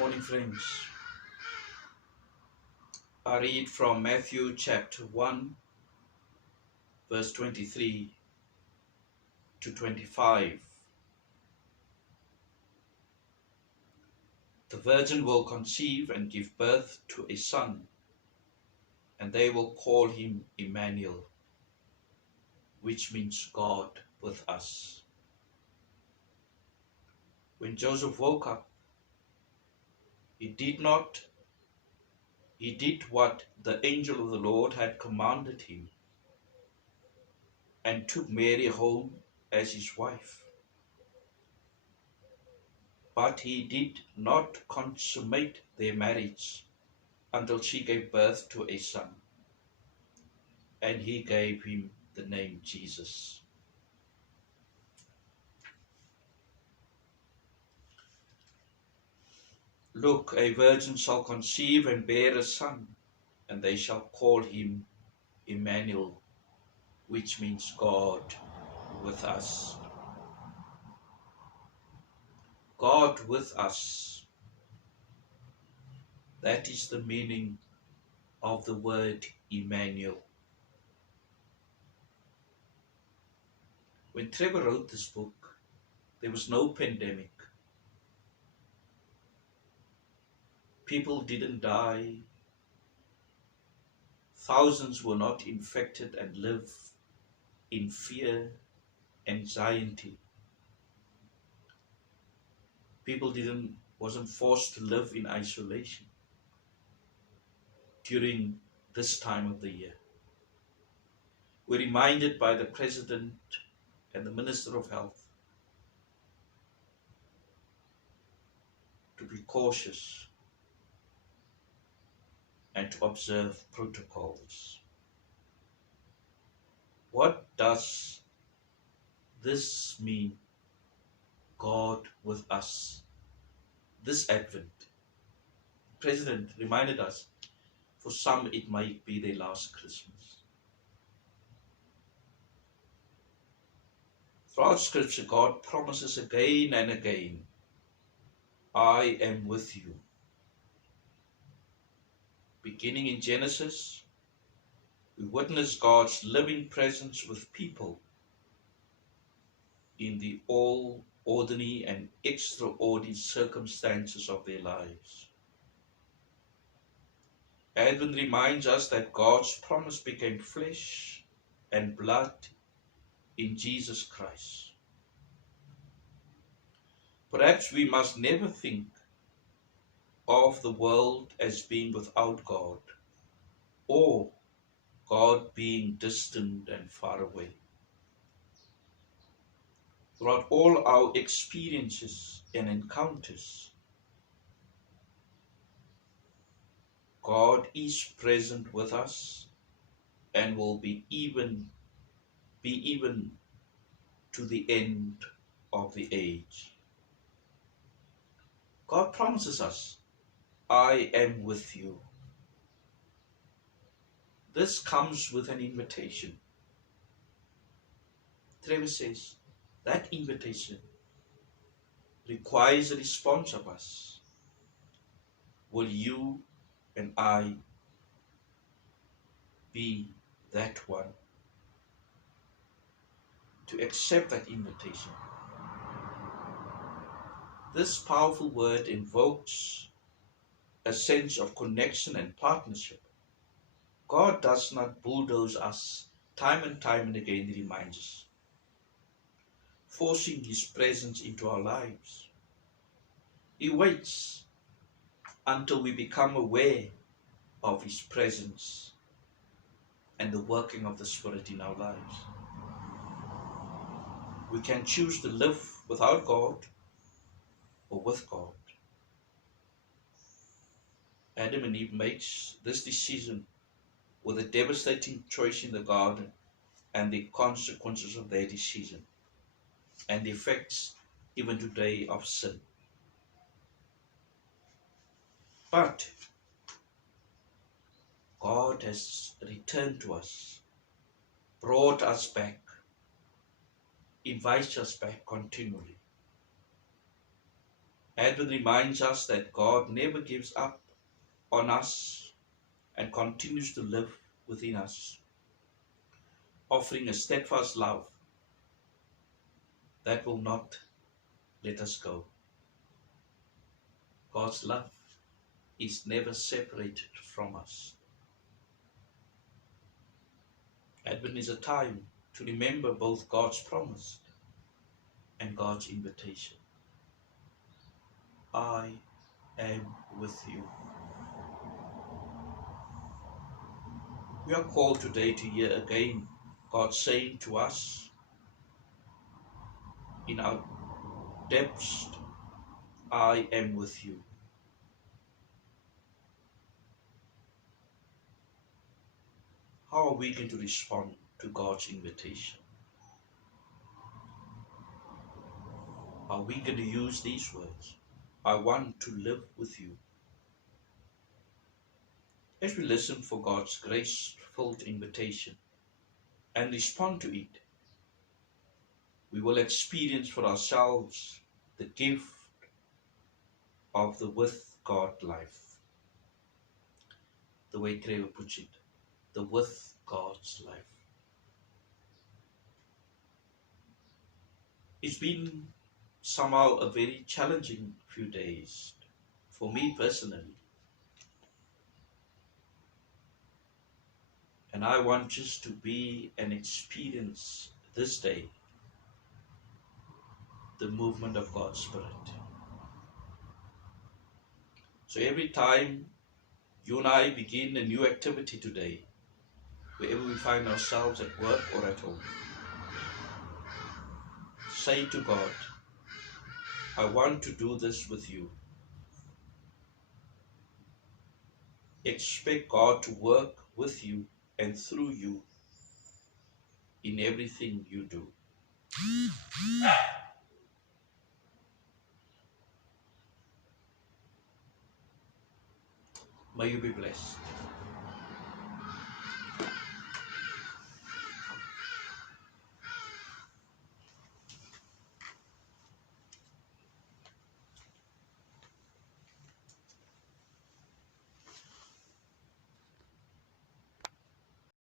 Morning, friends. I read from Matthew chapter 1, verse 23 to 25. The virgin will conceive and give birth to a son, and they will call him Emmanuel, which means God with us. When Joseph woke up, he did what the angel of the Lord had commanded him, and took Mary home as his wife. But he did not consummate their marriage until she gave birth to a son, and he gave him the name Jesus. Look, a virgin shall conceive and bear a son, and they shall call him Emmanuel, which means God with us. God with us. That is the meaning of the word Emmanuel. When Trevor wrote this book, there was no pandemic. People didn't die. Thousands were not infected and live in fear, anxiety. People wasn't forced to live in isolation during this time of the year. We're reminded by the President and the Minister of Health to be cautious and to observe protocols. What does this mean, God with us, this Advent? The President reminded us, for some it might be their last Christmas. Throughout Scripture, God promises again and again, I am with you. Beginning in Genesis, we witness God's living presence with people in the all ordinary and extraordinary circumstances of their lives. Advent reminds us that God's promise became flesh and blood in Jesus Christ. Perhaps we must never think of the world as being without God, or God being distant and far away. Throughout all our experiences and encounters, God is present with us and will be even to the end of the age. God promises us, I am with you. This comes with an invitation. Trevor says that invitation requires a response of us. Will you and I be that one to accept that invitation? This powerful word invokes a sense of connection and partnership. God does not bulldoze us time and time and again, he reminds us, forcing his presence into our lives. He waits until we become aware of his presence and the working of the Spirit in our lives. We can choose to live without God or with God. Adam and Eve makes this decision with a devastating choice in the garden and the consequences of their decision and the effects even today of sin. But God has returned to us, brought us back, invites us back continually. Advent reminds us that God never gives up on us and continues to live within us, offering a steadfast love that will not let us go. God's love is never separated from us. Advent is a time to remember both God's promise and God's invitation. I am with you. We are called today to hear again God saying to us in our depths, I am with you. How are we going to respond to God's invitation? Are we going to use these words? I want to live with you. As we listen for God's grace-filled invitation and respond to it, we will experience for ourselves the gift of the with God life. The way Trevor puts it, the with God's life. It's been somehow a very challenging few days for me personally. And I want just to be and experience this day the movement of God's Spirit. So every time you and I begin a new activity today, wherever we find ourselves at work or at home, say to God, I want to do this with you. Expect God to work with you and through you in everything you do. May you be blessed.